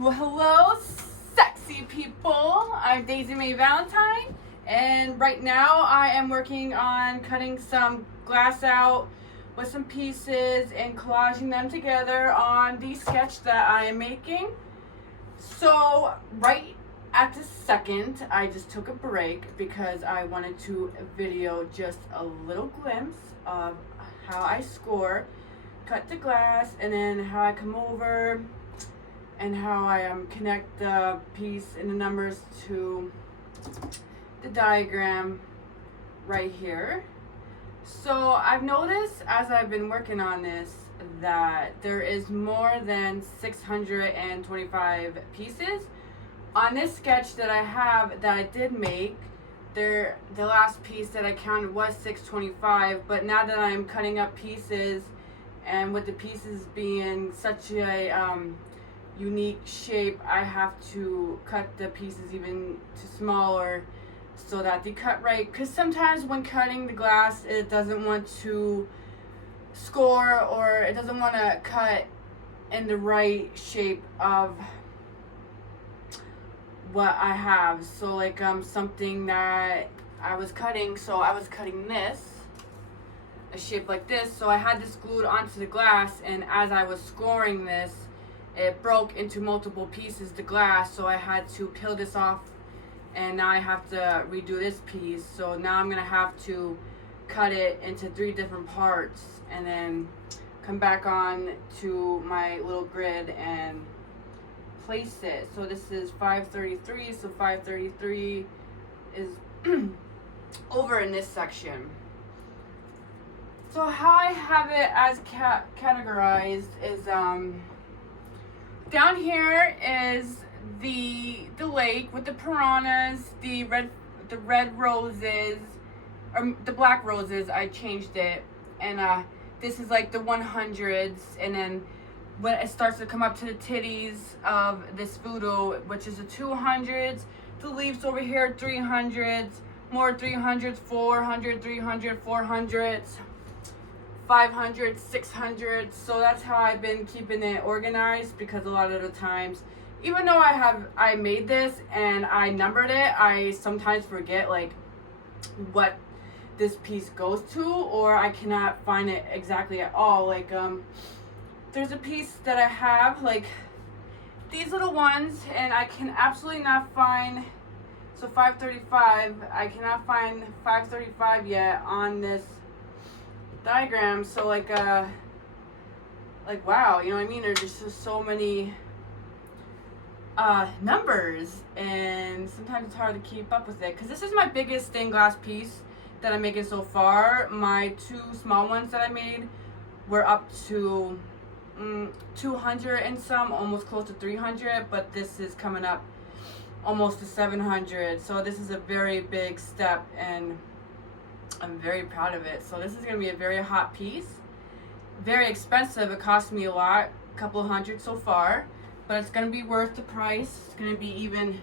Well, hello, sexy people. I'm Daisy Mae Valentine, and right now I am working on cutting some glass out with some pieces and collaging them together on the sketch that I am making. So, right at this second, I just took a break because I wanted to video just a little glimpse of how I score, cut the glass, and then how I come over and how I connect the piece and the numbers to the diagram right here. So I've noticed as I've been working on this that there is more than 625 pieces. On this sketch that I have that I did make, the last piece that I counted was 625, but now that I'm cutting up pieces and with the pieces being such a unique shape, I have to cut the pieces even to smaller so that they cut right, because sometimes when cutting the glass it doesn't want to score, or it doesn't want to cut in the right shape of what I have. So like something that I was cutting, so I was cutting this a shape like this, so I had this glued onto the glass, and as I was scoring this it broke into multiple pieces, the glass, so I had to peel this off, and now I have to redo this piece. So now I'm gonna have to cut it into 3 different parts and then come back on to my little grid and place it. So this is 533, so 533 is over in this section. So how I have it as categorized is down here is the lake with the piranhas, the red roses, or the black roses. I changed it, and this is like the 100s, and then when it starts to come up to the titties of this voodoo, which is the 200s, the leaves over here 300s, more 300s, 400, 300, 400s. 500, 600. So that's how I've been keeping it organized, because a lot of the times, even though I made this and I numbered it, I sometimes forget like what this piece goes to, or I cannot find it exactly at all. Like there's a piece that I have, like these little ones, and I can absolutely not find, so 535, I cannot find 535 yet on this diagram. So like wow, you know what I mean? There's just so many numbers, and sometimes it's hard to keep up with it, because this is my biggest stained glass piece that I'm making so far. My 2 small ones that I made were up to 200 and some, almost close to 300, but this is coming up almost to 700. So this is a very big step, and I'm very proud of it. So this is going to be a very hot piece. Very expensive. It cost me a lot, a couple hundred so far, but it's going to be worth the price. It's going to be ain't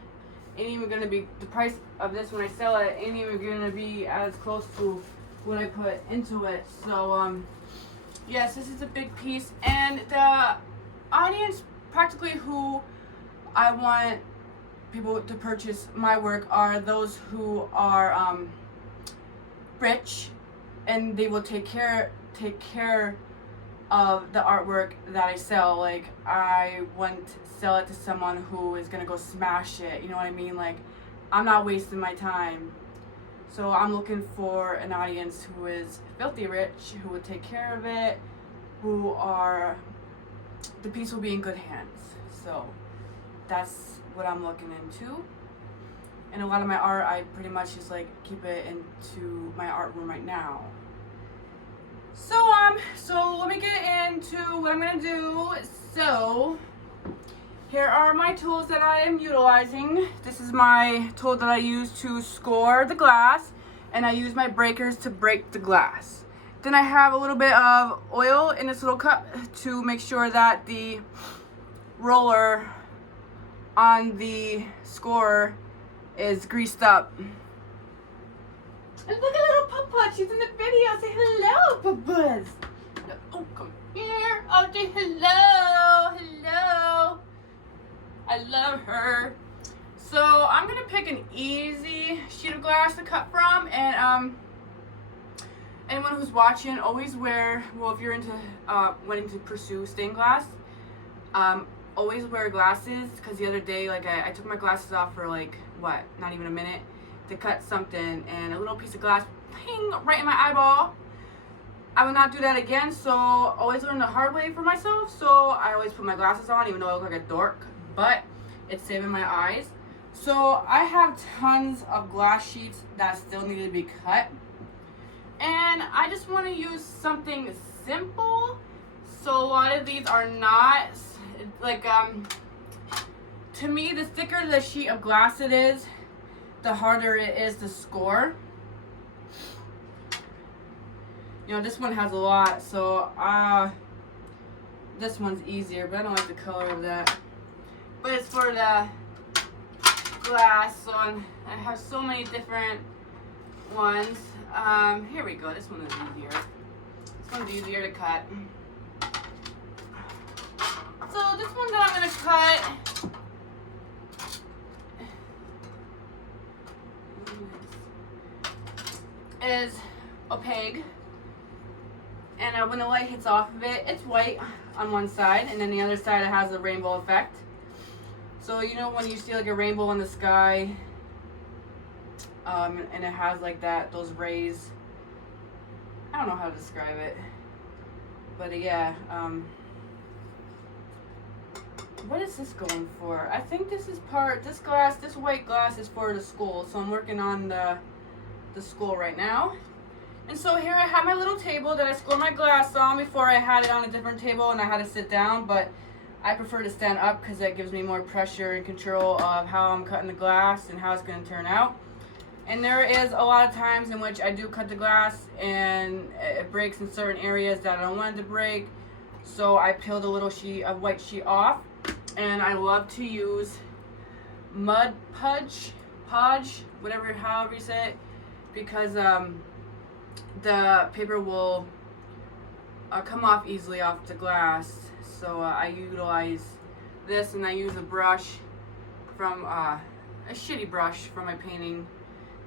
even going to be, the price of this when I sell it ain't even going to be as close to what I put into it. So yes, this is a big piece, and the audience practically who I want people to purchase my work are those who are rich, and they will take care of the artwork that I sell. Like I wouldn't sell it to someone who is gonna go smash it, you know what I mean? Like I'm not wasting my time. So I'm looking for an audience who is filthy rich, who will take care of it, the piece will be in good hands. So that's what I'm looking into. And a lot of my art, I pretty much just like keep it into my art room right now. So let me get into what I'm gonna do. So here are my tools that I am utilizing. This is my tool that I use to score the glass, and I use my breakers to break the glass. Then I have a little bit of oil in this little cup to make sure that the roller on the score is greased up. And look at little Papa, she's in the video. Say hello, Papas. Oh, come here. Oh, say hello. Hello. I love her. So I'm gonna pick an easy sheet of glass to cut from, and anyone who's watching, always wear, well, if you're into wanting to pursue stained glass, always wear glasses, because the other day, like, I took my glasses off for, like, what, not even a minute, to cut something, and a little piece of glass, ping, right in my eyeball. I will not do that again, so always learn the hard way for myself, so I always put my glasses on, even though I look like a dork, but it's saving my eyes. So I have tons of glass sheets that still need to be cut, and I just want to use something simple. So a lot of these are not, like, to me, the thicker the sheet of glass it is, the harder it is to score. You know, this one has a lot, so this one's easier, but I don't like the color of that. But it's for the glass, so I have so many different ones. Here we go, this one is easier. This one's easier to cut. So this one that I'm gonna cut is opaque, and when the light hits off of it, it's white on one side, and then the other side it has a rainbow effect. So you know when you see like a rainbow in the sky, and it has like those rays. I don't know how to describe it, but yeah. What is this going for? I think this white glass is for the school. So I'm working on the school right now. And so here I have my little table that I scored my glass on. Before I had it on a different table and I had to sit down, but I prefer to stand up because that gives me more pressure and control of how I'm cutting the glass and how it's going to turn out. And there is a lot of times in which I do cut the glass and it breaks in certain areas that I don't want it to break. So I peeled a little white sheet off, and I love to use Mod Podge, however you say it, because the paper will come off easily off the glass. So I utilize this, and I use a brush from a shitty brush from my painting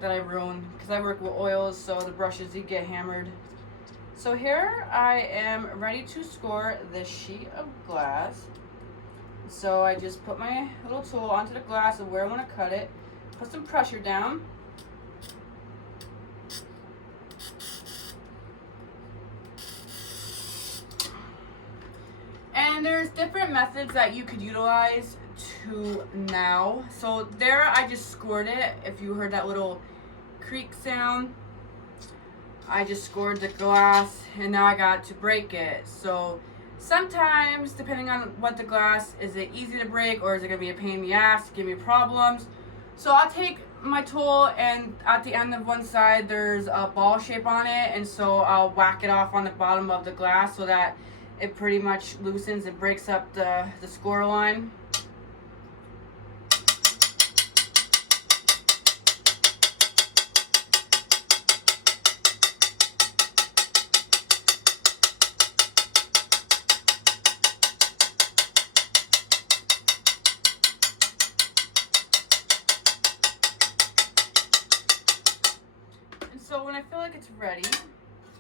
that I ruined because I work with oils, so the brushes do get hammered. So here I am ready to score this sheet of glass. So I just put my little tool onto the glass of where I want to cut it, put some pressure down, and there's different methods that you could utilize to now. So there I just scored it. If you heard that little creak sound, I just scored the glass, and now I got to break it. So sometimes, depending on what the glass, is it easy to break or is it going to be a pain in the ass, give me problems? So I'll take my tool, and at the end of one side there's a ball shape on it, and so I'll whack it off on the bottom of the glass so that it pretty much loosens and breaks up the score line. So when I feel like it's ready,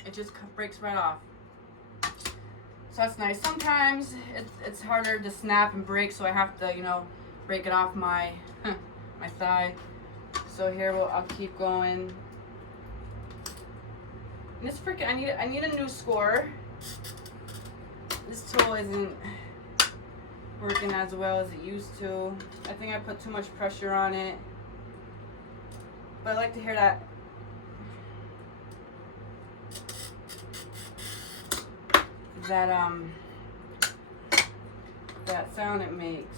it just breaks right off. So that's nice. Sometimes it's harder to snap and break, so I have to, you know, break it off my my thigh. So here I'll keep going. And this freaking, I need a new score. This tool isn't working as well as it used to. I think I put too much pressure on it. But I like to hear that that sound it makes.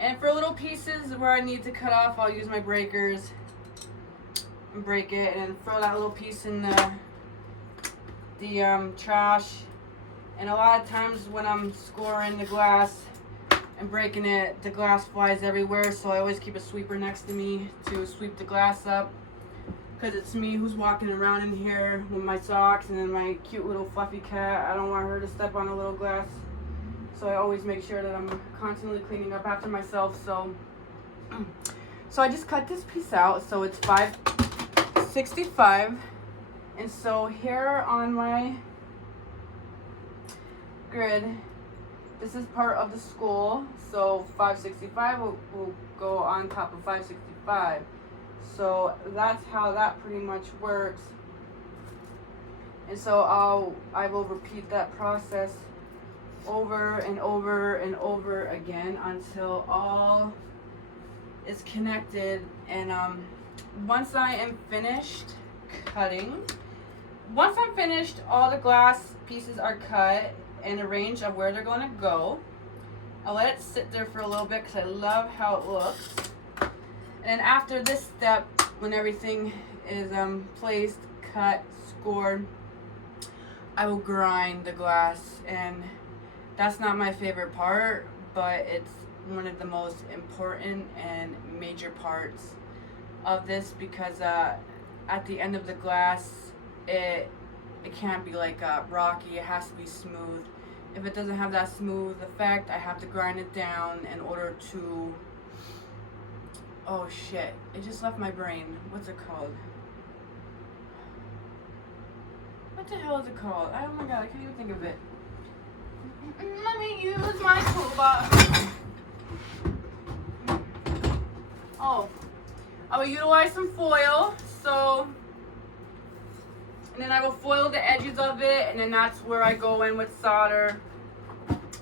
And for little pieces where I need to cut off, I'll use my breakers and break it, and throw that little piece in the trash. And a lot of times when I'm scoring the glass and breaking it, the glass flies everywhere, so I always keep a sweeper next to me to sweep the glass up, because it's me who's walking around in here with my socks and then my cute little fluffy cat. I don't want her to step on a little glass, so I always make sure that I'm constantly cleaning up after myself. So I just cut this piece out, so it's 565, and so here on my grid, this is part of the school, so 565 will go on top of 565. So that's how that pretty much works. And so I will repeat that process over and over and over again until all is connected. And once I am finished cutting, once I'm finished, all the glass pieces are cut and arranged of where they're going to go. I'll let it sit there for a little bit because I love how it looks. And then after this step, when everything is placed, cut, scored, I will grind the glass. And that's not my favorite part, but it's one of the most important and major parts of this, because at the end of the glass, it can't be like rocky. It has to be smooth. If it doesn't have that smooth effect, I have to grind it down in order to, oh shit, it just left my brain. What's it called? What the hell is it called? Oh my god, I can't even think of it. Let me use my toolbox. Oh, I will utilize some foil, and then I will foil the edges of it, and then that's where I go in with solder,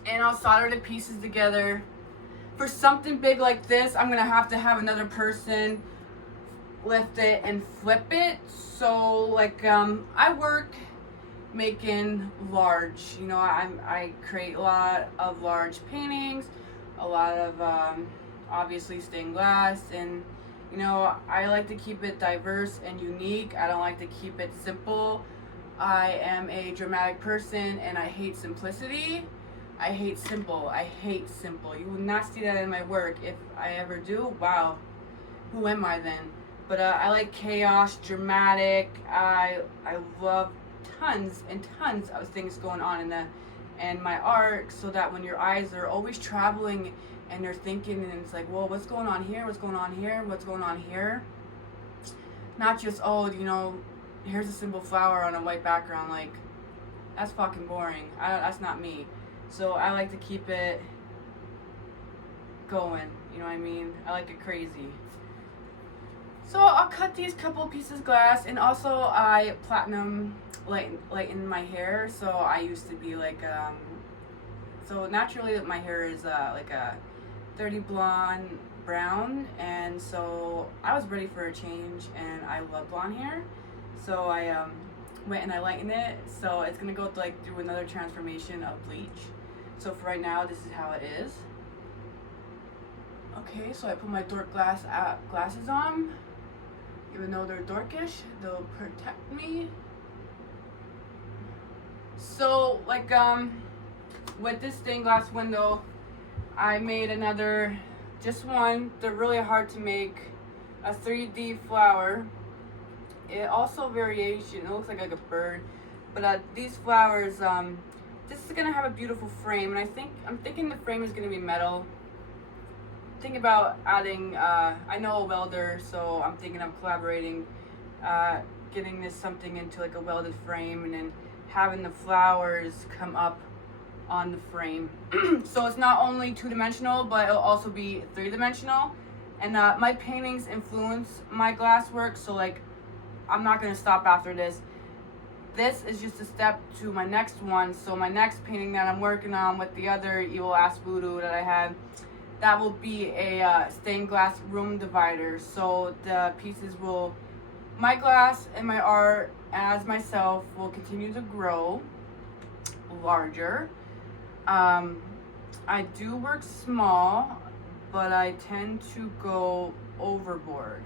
and I'll solder the pieces together. For something big like this, I'm gonna have to have another person lift it and flip it. So like I work making large, you know, I create a lot of large paintings, a lot of obviously stained glass, and you know, I like to keep it diverse and unique. I don't like to keep it simple. I am a dramatic person and I hate simplicity. I hate simple. I hate simple. You will not see that in my work. If I ever do, wow, who am I then? But I like chaos, dramatic. I love tons and tons of things going on in my art, so that when your eyes are always traveling and they're thinking, and it's like, well, what's going on here? What's going on here? What's going on here? Not just, oh, you know, here's a simple flower on a white background. Like, that's fucking boring. That's not me. So I like to keep it going. You know what I mean? I like it crazy. So I'll cut these couple pieces of glass, and also I platinum lighten my hair. So I used to be like, so naturally my hair is like a 30 blonde brown, and so I was ready for a change, and I love blonde hair. So I went and I lightened it. So it's gonna go like through another transformation of bleach. So for right now, this is how it is. Okay, so I put my dork glasses on. Even though they're dorkish, they'll protect me. So like with this stained glass window, I made another, just one. They're really hard to make, a 3D flower. It also variation. It looks like a bird, but these flowers. This is gonna have a beautiful frame, and I'm thinking the frame is gonna be metal. Think about adding. I know a welder, so I'm thinking of collaborating, getting this something into like a welded frame, and then having the flowers come up on the frame. So it's not only 2-dimensional, but it'll also be 3-dimensional. And my paintings influence my glass work, so like I'm not gonna stop after this. This is just a step to my next one. So my next painting that I'm working on with the other evil ass voodoo that I had, that will be a stained glass room divider. So the pieces will, my glass and my art as myself will continue to grow larger. I do work small, but I tend to go overboard.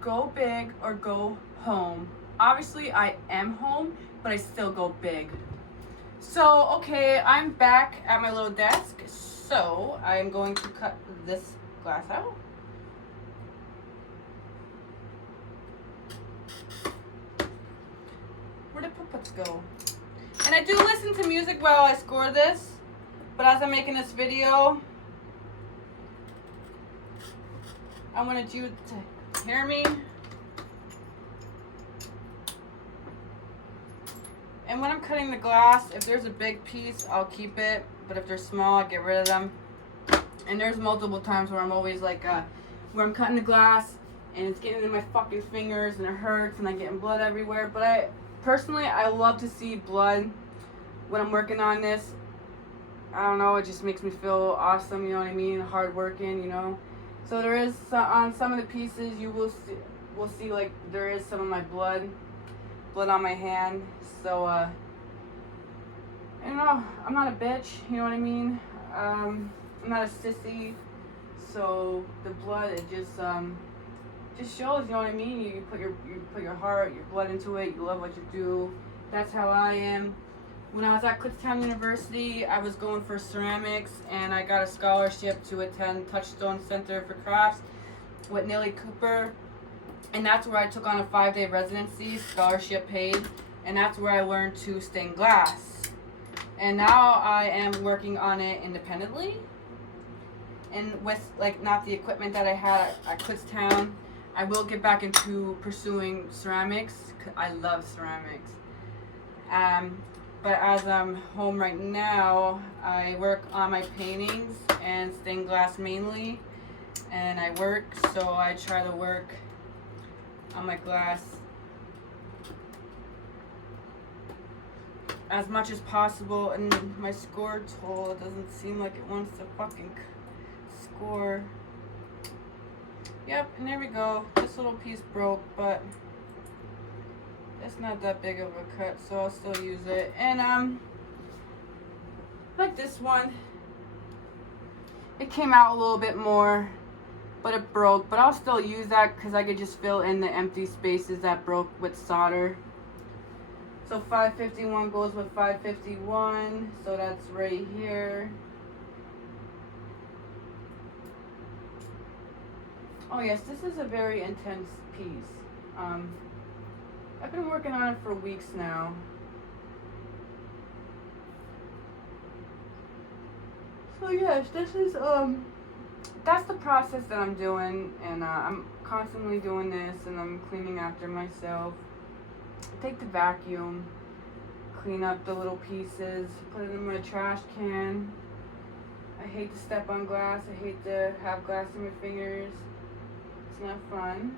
Go big or go home. Obviously I am home, but I still go big. So okay, I'm back at my little desk, so I'm going to cut this glass out. Where did puppets go? And I do listen to music while I score this, but as I'm making this video, I wanted you to hear me. And when I'm cutting the glass, if there's a big piece, I'll keep it. But if they're small, I'll get rid of them. And there's multiple times where I'm always like, where I'm cutting the glass and it's getting in my fucking fingers and it hurts and I'm getting blood everywhere. But personally, I love to see blood when I'm working on this. I don't know, it just makes me feel awesome, you know what I mean? Hard working, you know. So there is, on some of the pieces, you will see like there is some of my blood on my hand. So, you know, I'm not a bitch, you know what I mean? I'm not a sissy. So the blood, it just shows, you know what I mean? You put your heart, your blood into it. You love what you do. That's how I am. When I was at Kutztown University, I was going for ceramics, and I got a scholarship to attend Touchstone Center for Crafts with Nellie Cooper, and that's where I took on a 5-day residency, scholarship paid, and that's where I learned to stain glass. And now I am working on it independently, and with like not the equipment that I had at Kutztown. I will get back into pursuing ceramics. I love ceramics. But as I'm home right now, I work on my paintings and stained glass mainly. And I work, so I try to work on my glass as much as possible. And my score tool, it doesn't seem like it wants to fucking score. Yep, and there we go. This little piece broke, but it's not that big of a cut, so I'll still use it. And like this one, it came out a little bit more, but it broke. But I'll still use that because I could just fill in the empty spaces that broke with solder. So 551 goes with 551, so that's right here. Oh yes, this is a very intense piece. I've been working on it for weeks now. So yes, this is that's the process that I'm doing, and I'm constantly doing this, and I'm cleaning after myself. Take the vacuum, clean up the little pieces, put it in my trash can. I hate to step on glass. I hate to have glass in my fingers. It's not fun.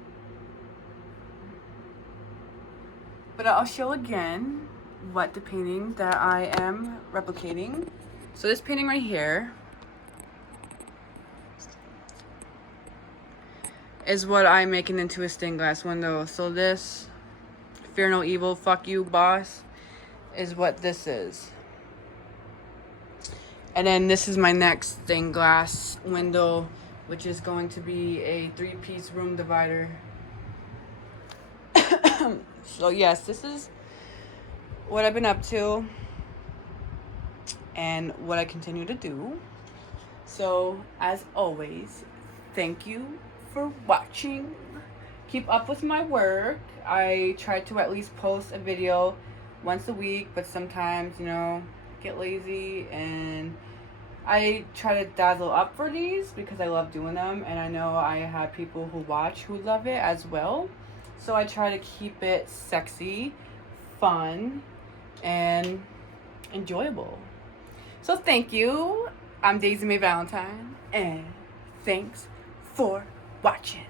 But I'll show again what the painting that I am replicating. So this painting right here is what I'm making into a stained glass window. So this, Fear No Evil, Fuck You Boss, is what this is. And then this is my next stained glass window, which is going to be a 3-piece room divider. So yes, this is what I've been up to and what I continue to do. So as always, thank you for watching. Keep up with my work. I try to at least post a video once a week, but sometimes, you know, get lazy, and I try to dazzle up for these because I love doing them, and I know I have people who watch who love it as well. So I try to keep it sexy, fun, and enjoyable. So thank you. I'm Daisy Mae Valentine, and thanks for watching.